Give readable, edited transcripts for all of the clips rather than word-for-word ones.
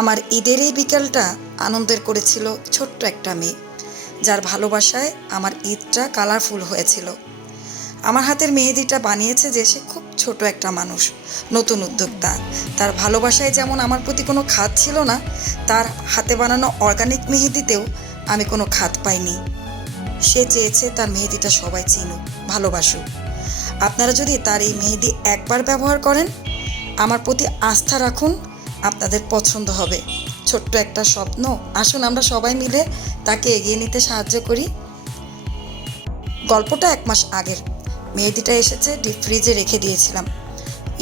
আমার ঈদের এই বিকেলটা আনন্দের করেছিল ছোট্ট একটা মেয়ে, যার ভালোবাসায় আমার ঈদটা কালারফুল হয়েছিল। আমার হাতের মেহেদিটা বানিয়েছে যে সে খুব ছোট একটা মানুষ, নতুন উদ্যোক্তা। তার ভালোবাসায় যেমন আমার প্রতি কোনো খাত ছিল না, তার হাতে বানানো অর্গানিক মেহেদিতেও আমি কোনো খাত পাইনি। সে চেয়েছে তার মেহেদিটা সবাই চিনুক, ভালোবাসুক। আপনারা যদি তার এই মেহেদি একবার ব্যবহার করেন, আমার প্রতি আস্থা রাখুন, আপনাদের পছন্দ হবে। ছোট্ট একটা স্বপ্ন, আসুন আমরা সবাই মিলে তাকে এগিয়ে নিতে সাহায্য করি। গল্পটা 1 মাস আগের। মেহেদিটা এসেছে ডিপ ফ্রিজে রেখে দিয়েছিলাম।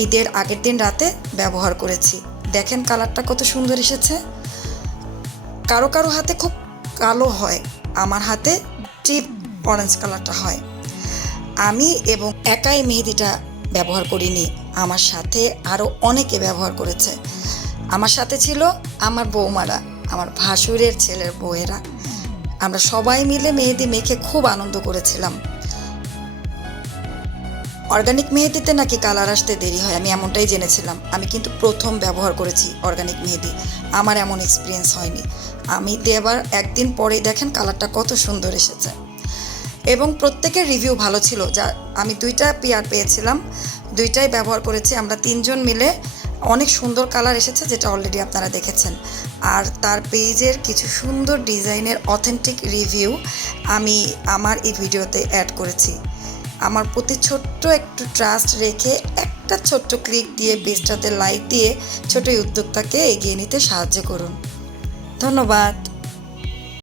ঈদের আগের দিন রাতে ব্যবহার করেছি। দেখেন কালারটা কত সুন্দর এসেছে। কারো কারো হাতে খুব কালো হয়, আমার হাতে ডিপ অরেঞ্জ কালারটা হয়। আমি এবং একাই মেহেদিটা ব্যবহার করিনি, আমার সাথে আরও অনেকে ব্যবহার করেছে। আমার সাথে ছিল আমার বৌমারা, আমার ভাসুরের ছেলের বউয়েরা। আমরা সবাই মিলে মেহেদি মেখে খুব আনন্দ করেছিলাম। অর্গানিক মেহেদিতে নাকি কালার আসতে দেরি হয়, আমি এমনটাই জেনেছিলাম। আমি কিন্তু প্রথম ব্যবহার করেছি অর্গানিক মেহেদি, আমার এমন এক্সপিরিয়েন্স হয়নি। আমি দেবার একদিন পরেই দেখেন কালারটা কত সুন্দর এসেছে। এবং প্রত্যেকের রিভিউ ভালো ছিল। যা আমি 2টা পেয়ার পেয়েছিলাম, 2টাই ব্যবহার করেছি আমরা 3 জন মিলে। অনেক সুন্দর কালার এসেছে, যেটা অলরেডি আপনারা দেখেছেন। আর তার পেজের কিছু সুন্দর ডিজাইনের অথেন্টিক রিভিউ আমি আমার এই ভিডিওতে অ্যাড করেছি। আমার প্রতি ছোট্ট একটু ট্রাস্ট রেখে একটা ছোট্ট ক্লিক দিয়ে পেজটাতে লাইক দিয়ে ছোট উদ্যোক্তাকে এগিয়ে নিতে সাহায্য করুন। ধন্যবাদ।